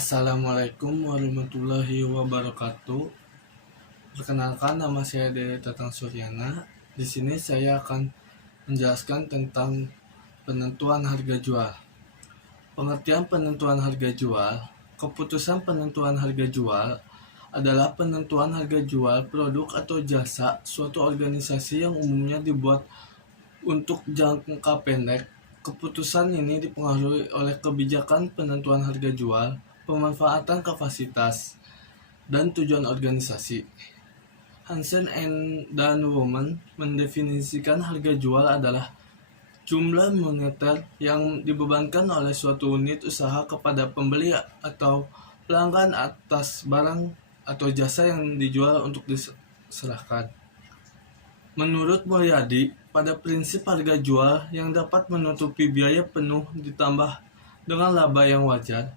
Assalamualaikum warahmatullahi wabarakatuh. Perkenalkan, nama saya Dede Tatang Suryana. Di sini saya akan menjelaskan tentang penentuan harga jual. Pengertian penentuan harga jual. Keputusan penentuan harga jual adalah penentuan harga jual produk atau jasa suatu organisasi yang umumnya dibuat untuk jangka pendek. Keputusan ini dipengaruhi oleh kebijakan penentuan harga jual, pemanfaatan kapasitas, dan tujuan organisasi. Hansen dan Women mendefinisikan harga jual adalah jumlah moneter yang dibebankan oleh suatu unit usaha kepada pembeli atau pelanggan atas barang atau jasa yang dijual untuk diserahkan. Menurut Mulyadi, pada prinsip harga jual yang dapat menutupi biaya penuh ditambah dengan laba yang wajar,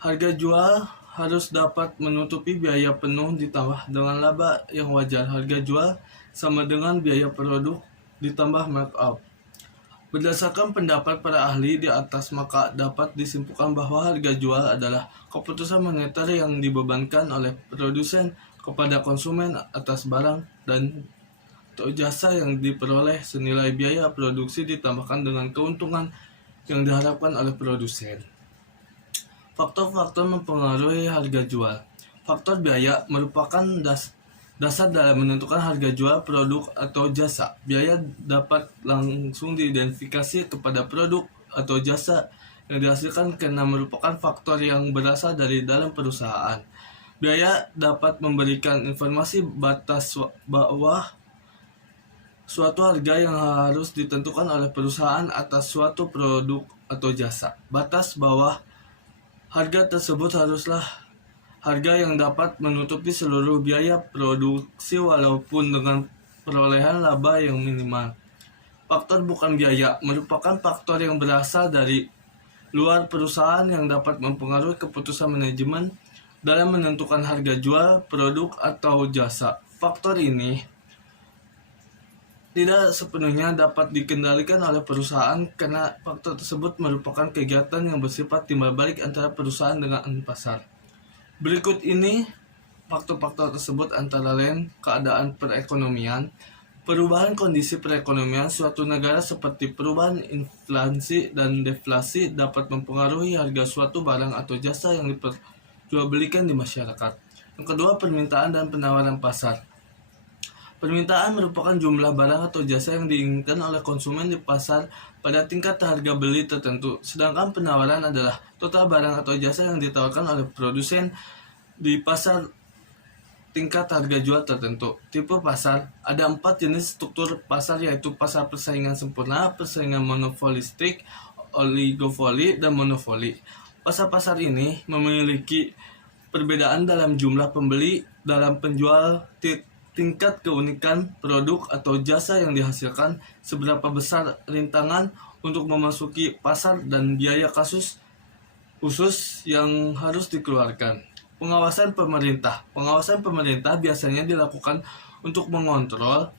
harga jual harus dapat menutupi biaya penuh ditambah dengan laba yang wajar. Harga jual sama dengan biaya produk ditambah markup. Berdasarkan pendapat para ahli di atas, maka dapat disimpulkan bahwa harga jual adalah keputusan moneter yang dibebankan oleh produsen kepada konsumen atas barang dan atau jasa yang diperoleh senilai biaya produksi ditambahkan dengan keuntungan yang diharapkan oleh produsen. Faktor-faktor mempengaruhi harga jual. Faktor biaya merupakan dasar dalam menentukan harga jual produk atau jasa. Biaya dapat langsung diidentifikasi kepada produk atau jasa yang dihasilkan karena merupakan faktor yang berasal dari dalam perusahaan. Biaya dapat memberikan informasi batas bawah suatu harga yang harus ditentukan oleh perusahaan atas suatu produk atau jasa. Batas bawah harga tersebut haruslah harga yang dapat menutupi seluruh biaya produksi walaupun dengan perolehan laba yang minimal. Faktor bukan biaya merupakan faktor yang berasal dari luar perusahaan yang dapat mempengaruhi keputusan manajemen dalam menentukan harga jual produk atau jasa. Faktor ini tidak sepenuhnya dapat dikendalikan oleh perusahaan karena faktor tersebut merupakan kegiatan yang bersifat timbal balik antara perusahaan dengan pasar. Berikut ini faktor-faktor tersebut antara lain keadaan perekonomian, perubahan kondisi perekonomian suatu negara seperti perubahan inflasi dan deflasi dapat mempengaruhi harga suatu barang atau jasa yang diperjualbelikan di masyarakat. Yang kedua, permintaan dan penawaran pasar. Permintaan merupakan jumlah barang atau jasa yang diinginkan oleh konsumen di pasar pada tingkat harga beli tertentu. Sedangkan penawaran adalah total barang atau jasa yang ditawarkan oleh produsen di pasar tingkat harga jual tertentu. Tipe pasar. Ada 4 jenis struktur pasar, yaitu pasar persaingan sempurna, persaingan monopolistik, oligopoli, dan monopoli. Pasar-pasar ini memiliki perbedaan dalam jumlah pembeli, dalam penjual, tingkat keunikan produk atau jasa yang dihasilkan, seberapa besar rintangan untuk memasuki pasar, dan biaya khusus yang harus dikeluarkan. Pengawasan pemerintah. Pengawasan pemerintah biasanya dilakukan untuk mengontrol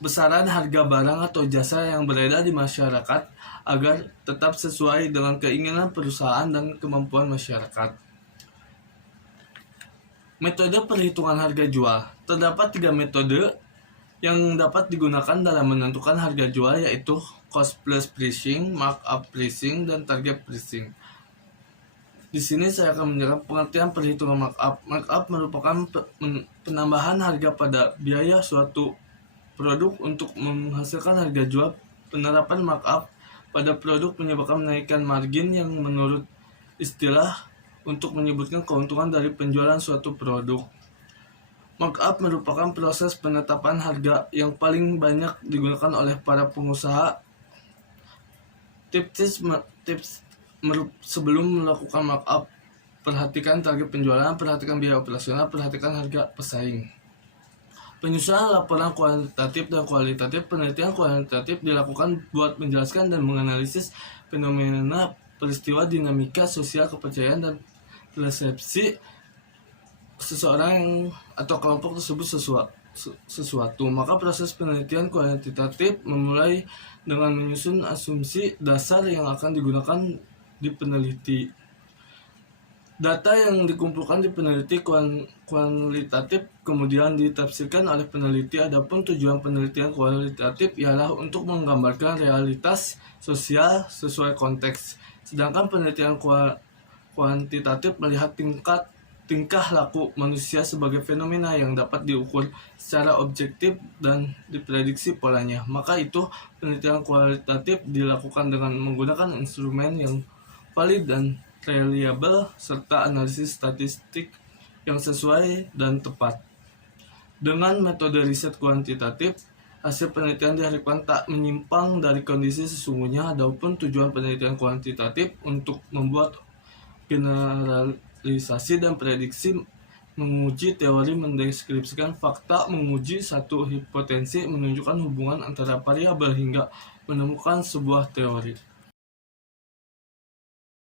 besaran harga barang atau jasa yang beredar di masyarakat agar tetap sesuai dengan keinginan perusahaan dan kemampuan masyarakat. Metode perhitungan harga jual. Terdapat 3 metode yang dapat digunakan dalam menentukan harga jual, yaitu cost plus pricing, markup pricing, dan target pricing. Di sini saya akan menjelaskan pengertian perhitungan markup. Markup merupakan penambahan harga pada biaya suatu produk untuk menghasilkan harga jual. Penerapan markup pada produk menyebabkan menaikkan margin yang menurut istilah untuk menyebutkan keuntungan dari penjualan suatu produk. Markup merupakan proses penetapan harga yang paling banyak digunakan oleh para pengusaha. Tips sebelum melakukan markup: perhatikan target penjualan, perhatikan biaya operasional, perhatikan harga pesaing. Penyusunan laporan kuantitatif dan kualitatif. Penelitian kualitatif dilakukan buat menjelaskan dan menganalisis fenomena, peristiwa, dinamika sosial, kepercayaan, dan persepsi seseorang atau kelompok tersebut sesuatu. Maka proses penelitian kuantitatif memulai dengan menyusun asumsi dasar yang akan digunakan di peneliti. Data yang dikumpulkan di peneliti kualitatif kemudian ditafsirkan oleh peneliti. Adapun tujuan penelitian kualitatif ialah untuk menggambarkan realitas sosial sesuai konteks. Sedangkan penelitian kuantitatif melihat tingkah laku manusia sebagai fenomena yang dapat diukur secara objektif dan diprediksi polanya. Maka itu penelitian kualitatif dilakukan dengan menggunakan instrumen yang valid dan reliable serta analisis statistik yang sesuai dan tepat. Dengan metode riset kuantitatif, hasil penelitian diharapkan tak menyimpang dari kondisi sesungguhnya. Adapun tujuan penelitian kuantitatif untuk membuat generalisasi dan prediksi, menguji teori, mendeskripsikan fakta, menguji satu hipotesis, menunjukkan hubungan antara variabel hingga menemukan sebuah teori.